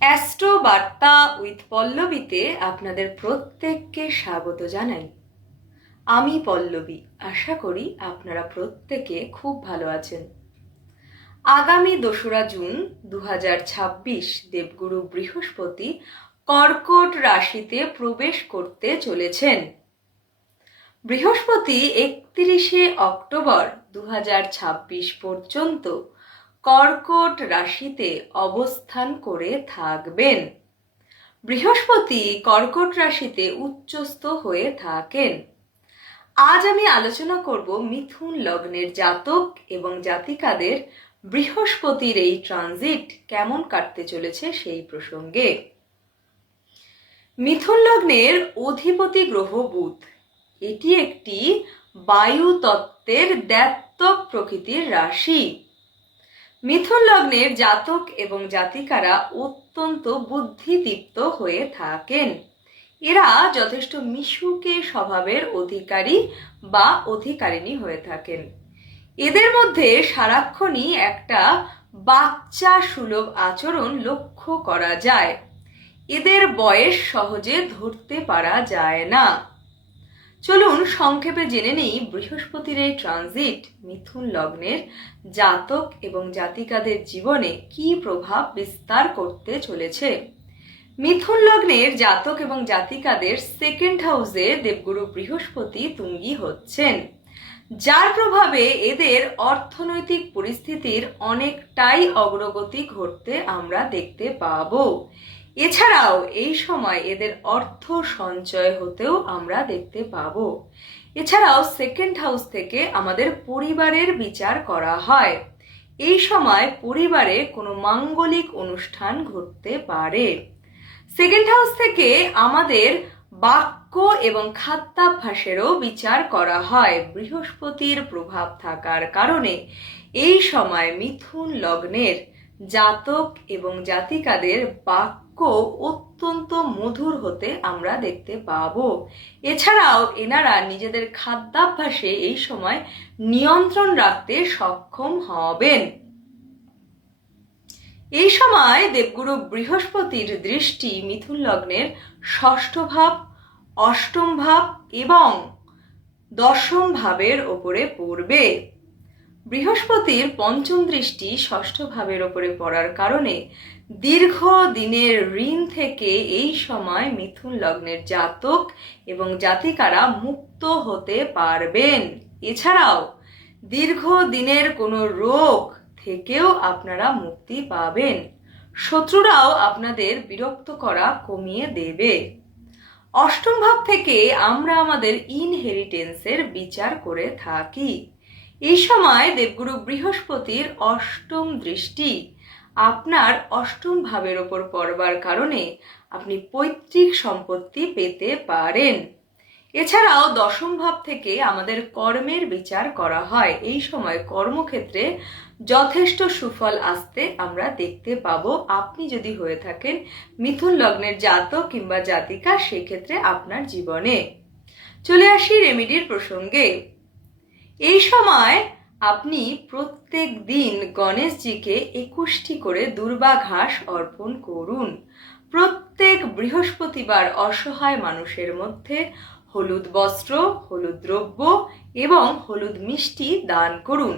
Astro বার্তা with পল্লবীতে আপনাদের প্রত্যেককে স্বাগত জানাই। আমি পল্লবী। আশা করি আপনারা প্রত্যেকে খুব ভালো আছেন। আগামী 2রা জুন 2026 দেবগুরু বৃহস্পতি কর্কট রাশিতে প্রবেশ করতে চলেছেন। বৃহস্পতি 31শে অক্টোবর 2026 পর্যন্ত কর্কট রাশিতে অবস্থান করে থাকবেন। বৃহস্পতি কর্কট রাশিতে উচ্চস্থ হয়ে থাকেন। আজ আমি আলোচনা করব মিথুন লগ্নের জাতক এবং জাতিকাদের বৃহস্পতির এই ট্রানজিট কেমন কাটতে চলেছে সেই প্রসঙ্গে। মিথুন লগ্নের অধিপতি গ্রহ বুধ। এটি একটি বায়ু তত্ত্বের দ্ব্যর্থক প্রকৃতির রাশি। মিথুন লগ্নের জাতক এবং জাতিকারা অত্যন্ত বুদ্ধিদীপ্ত হয়ে থাকেন। এরা যথেষ্ট মিশুকে স্বভাবের অধিকারী বা অধিকারিণী হয়ে থাকেন। এদের মধ্যে সারাক্ষণই একটা বাচ্চা সুলভ আচরণ লক্ষ্য করা যায়। এদের বয়স সহজে ধরতে পারা যায় না। চলুন সংক্ষেপে জেনে নেই বৃহস্পতির এই ট্রানজিট মিথুন লগ্নের জাতক এবং জাতিকাদের জীবনে কী প্রভাব বিস্তার করতে চলেছে। মিথুন লগ্নের জাতক এবং জাতিকাদের সেকেন্ড হাউসে দেবগুরু বৃহস্পতি তুঙ্গি হচ্ছেন, যার প্রভাবে এদের অর্থনৈতিক পরিস্থিতির অনেকটাই অগ্রগতি ঘটতে আমরা দেখতে পাবো। এছাড়াও এই সময় এদের অর্থ সঞ্চয় হতেও আমরা দেখতে পাবো। এছাড়াও সেকেন্ড হাউস থেকে আমাদের পরিবারের বিচার করা হয়। এই সময় পরিবারে কোনো মাঙ্গলিক অনুষ্ঠান ঘটতে পারে। সেকেন্ড হাউস থেকে আমাদের বাক্য এবং খাদ্যাভ্যাসেরও বিচার করা হয়। বৃহস্পতির প্রভাব থাকার কারণে এই সময় মিথুন লগ্নের জাতক এবং জাতিকাদের বাক্য অত্যন্ত মধুর হতে আমরা দেখতে পাবো। এছাড়াও এনারা নিজেদের খাদ্যাভ্যাসে এই সময় নিয়ন্ত্রণ রাখতে সক্ষম হবেন। এই সময় দেবগুরু বৃহস্পতির দৃষ্টি মিথুন লগ্নের ষষ্ঠ ভাব, অষ্টম ভাব এবং দশম ভাবের ওপরে পড়বে। বৃহস্পতির পঞ্চম দৃষ্টি ষষ্ঠ ভাবের ওপরে পড়ার কারণে দীর্ঘ দিনের ঋণ থেকে এই সময় মিথুন লগ্নের জাতক এবং জাতিকারা মুক্ত হতে পারবেন। এছাড়াও দীর্ঘ দিনের কোনো রোগ থেকেও আপনারা মুক্তি পাবেন। শত্রুরাও আপনাদের বিরক্ত করা কমিয়ে দেবে। অষ্টম ভাব থেকে আমরা আমাদের ইনহেরিটেন্সের বিচার করে থাকি। এই সময় দেবগুরু বৃহস্পতির অষ্টম দৃষ্টি আপনার অষ্টম ভাবের ওপর পড়বার কারণে আপনি পৈতৃক সম্পত্তি পেতে পারেন। এছাড়াও দশম ভাব থেকে আমাদের কর্মের বিচার করা হয়। এই সময় কর্মক্ষেত্রে যথেষ্ট সুফল আসতে আমরা দেখতে পাবো। আপনি যদি হয়ে থাকেন মিথুন লগ্নের জাতক কিংবা জাতিকা, সেক্ষেত্রে আপনার জীবনে। চলে আসি রেমেডির প্রসঙ্গে। এই সময় আপনি প্রত্যেক দিন গণেশজিকে 21টি করে দুর্বা ঘাস অর্পণ করুন। প্রত্যেক বৃহস্পতিবার অসহায় মানুষের মধ্যে হলুদ বস্ত্র, হলুদ দ্রব্য এবং হলুদ মিষ্টি দান করুন।